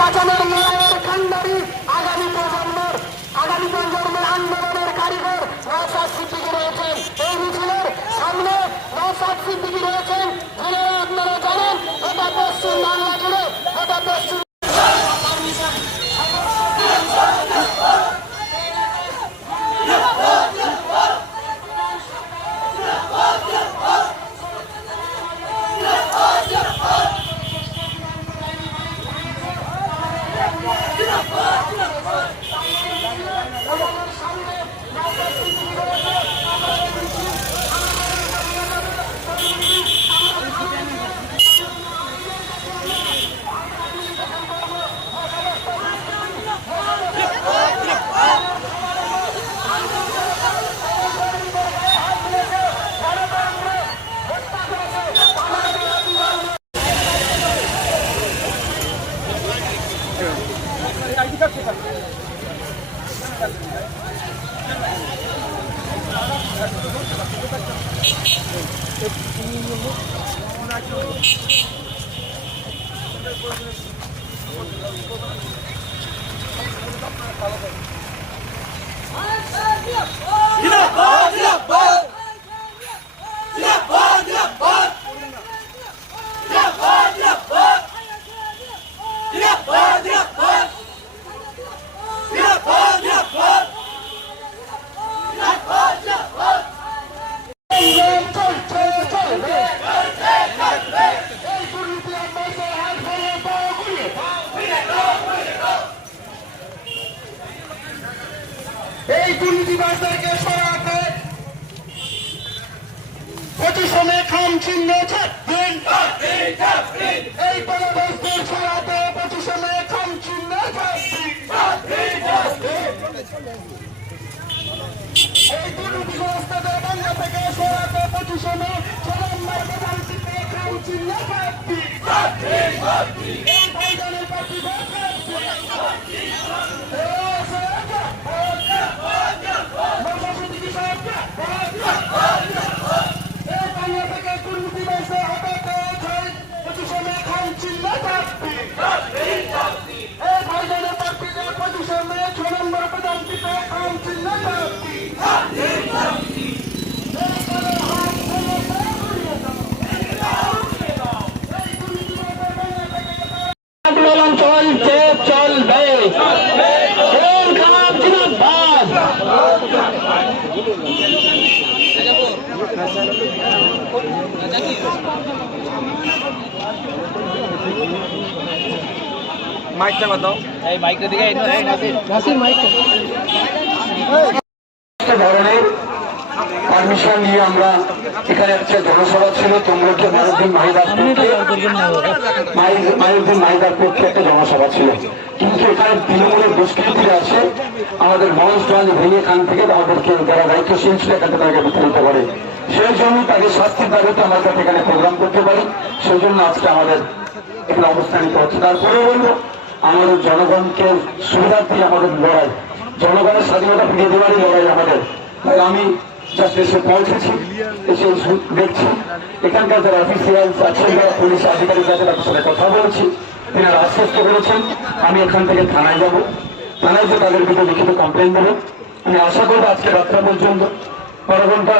বাঁচানোর লড়াইয়ের কান্ডারি আগামী প্রজন্মের আন্দোলনের কারিগর নওশাদ সিদ্দিকী রয়েছেন। এই মিছিলের সামনে নওশাদ সিদ্দিকী রয়েছেন, যিনি আপনারা জানেন গোটা পশ্চিম বাংলা জুড়ে গোটা পশ্চিম এই দুর্নীতিবাজদেরকে সরাতে প্রতিশোধে খাম চিহ্ন ছাড়বেন। এই পরবর্তী সরাতে প্রতিশোধে খাম চিহ্ন এই দুর্নীতিগ্রস্তদের বাংলা থেকে সরাতে প্রতিশোধে চরমবার প্রধান চিহ্নে খাম চিহ্ন এই ভাইজানের পার্টি মাইকটা বাতাও, এই মাইকটা দিকে নাসির মাইকটা ধরনের পারমিশন নিয়ে আমরা এখানে একটা জনসভা ছিল তমলুকে মাইনুদ্দিন মাহিদার পক্ষে একটা জনসভা ছিল, কিন্তু এখানে তৃণমূলের দুষ্কৃতিরা আছে আমাদের মঞ্চগঞ্জ ভেঙে এখান থেকে আমাদেরকে যারা দায়িত্বশীল ছিল এখান থেকে তাকে বিতাড়িত করে। সেই জন্য তাকে শাস্তির দাবিতে আমরা যাতে এখানে প্রোগ্রাম করতে পারি, সেই জন্য আজকে আমাদের এখানে অবস্থান নিতে হচ্ছে। তারপরে বলবো আমাদের জনগণকে সুবিধার্থে আমাদের লড়াই, জনগণের স্বাধীনতা ফিরিয়ে দেওয়ারই লড়াই আমাদের। তাই আমি জাস্ট এসে পৌঁছেছি, এসে দেখছি এখানকার যারা অফিসিয়াল আছেন, যারা পুলিশ আধিকারিক আছে তাদের সাথে কথা বলছি, এনারা আশ্বস্ত করেছেন আমি এখান থেকে থানায় যাব, থানায় যে তাদের বিরুদ্ধে লিখিত কমপ্লেন দেবো। আমি আশা করবো আজকে রাত্রা পর্যন্ত 12 ঘন্টা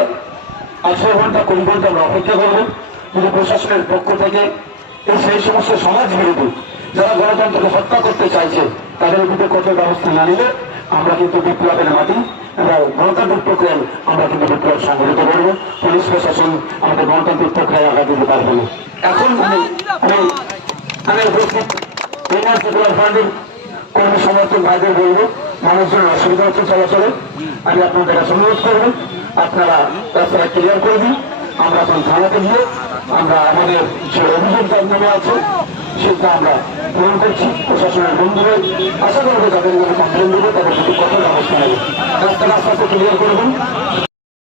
18 ঘন্টা 20 ঘন্টা আমরা অপেক্ষা করবো, যদি প্রশাসনের পক্ষ থেকে সেই সমস্ত সমাজ বিরোধী যারা গণতন্ত্রকে হত্যা করতে চাইছে তাদের বিরুদ্ধে কঠোর ব্যবস্থা না নিলে আমরা কিন্তু বিপ্লবের মাটি এবং গণতান্ত্রিক প্রক্রিয়ায় আমরা কিন্তু বিপ্লব সংগঠিত করবো। পুলিশ প্রশাসন আমাদের গণতান্ত্রিক প্রক্রিয়ায় আঘাত দিতে পারবে না। এখন আমি উপস্থিত ফান্ডের কর্মী সমর্থক ভাইদের বলবো মানুষজনের অসুবিধা হচ্ছে চলাচলে, আমি আপনাদের কাছে অনুরোধ করবো আপনারা রাস্তাটা ক্লিয়ার করে দিন। আমরা এখন থানাতে গিয়ে আমরা আমাদের যে অভিযোগ যার নামে আছে সেটা আমরা পূরণ করছি। প্রশাসনের বন্ধুরা আশা করবো তাদের যদি কমপ্লেন দেবো তাদের যদি কঠোর ব্যবস্থা নেবে। রাস্তাটা আস্তে আস্তে ক্লিয়ার করবেন।